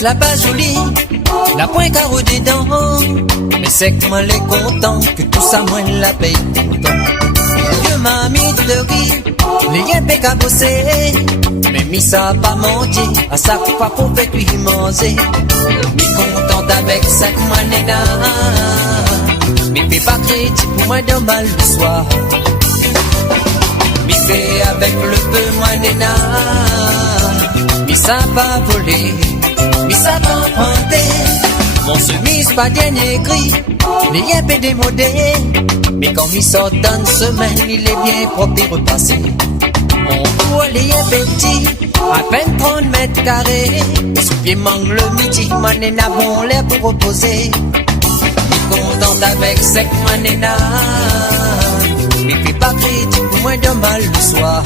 La pas jolie, la point carreau des dents. Mais c'est que moi les content, que tout ça moi la paye content. Que mamie de riz, les yens péc à bosser. Mais mi ça pas menti, à ça pas pour faire lui manger. Mi contente avec ça que moi nena. Mi fait pas crédit pour moi de mal le soir. Mi fait avec le peu moi nena. Mi ça pas voler. Mi ça va emprunter. Mon chemise pas dernier gris, les yens péc démodé. Mais quand mi sort dans une semaine, il est bien propre et repassé. Mon cou les yens petit, à peine 30 mètres carrés. Sous pied manque le midi, ma nena bon l'air pour reposer. Mi contente avec sec ma nena. Mi fait pas crédit pour moins de mal le soir.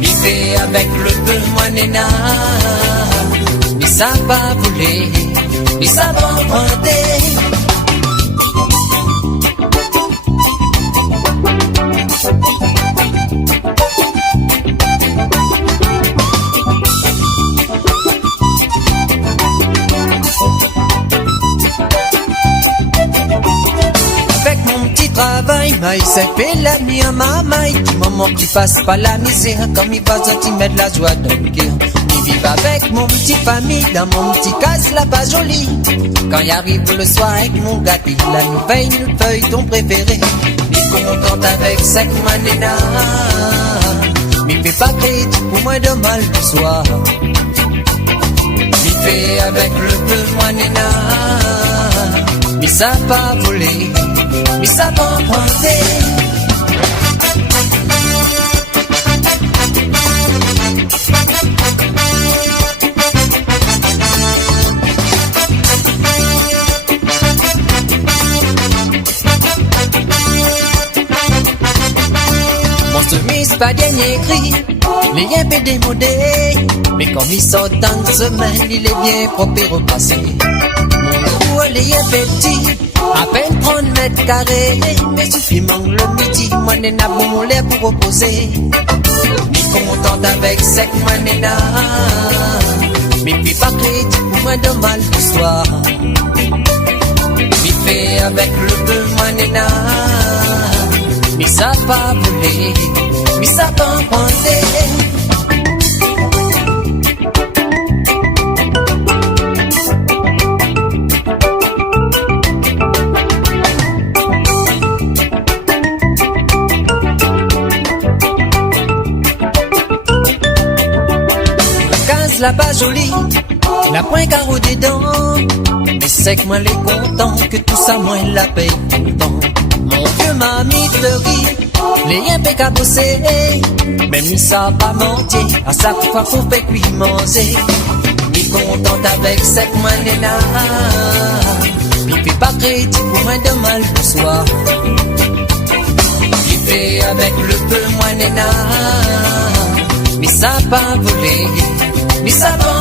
Mi fait avec le peu ma nena. Mi ça pas voler, mi ça va emprunter. Avec mon petit travail, maïs fait la nuit à ma maille. Du moment qu'il passe pas la misère, comme il va sortir mettre la joie dans le cœur. Vive avec mon petit famille dans mon petit casse là pas joli. Quand y arrive le soir avec mon gâteau, la nouvelle une feuille ton préféré. Mi contente avec sec ma nena. Mi fait pas crédit pour moi de mal le soir. Mi fait avec le peu moi nena. Mi ça pas voler, mi ça pas emprunter. Pas dernier cri, les yens péc démodé. Mais comme il sort dans une semaine, il est bien propre et repassé. Mon cou les yens petit, à peine 30 mètres carrés. Mais suffit manque le midi, moi nena bon l'air pour reposer. Mi contente avec sec moi nena. Mi puis pas crédit pour moi de mal le soir. Mi fait avec le peu moi nena. Mi ça pas voler, mi ça pas emprunter. La case là pas jolie, la point carreau des dents. Mais c'est que moi les content, que tout ça moi la paye content. Mon vieux mamie de riz, les yens péc à bosser. Même mi ça pas menti, à chaque fois faut faire lui manger. Mi contente avec sec ma nena. Mi fait pas crédit pour moins de mal le soir. Mi fait avec le peu moi nena. Mi ça pas voler, mi ça pas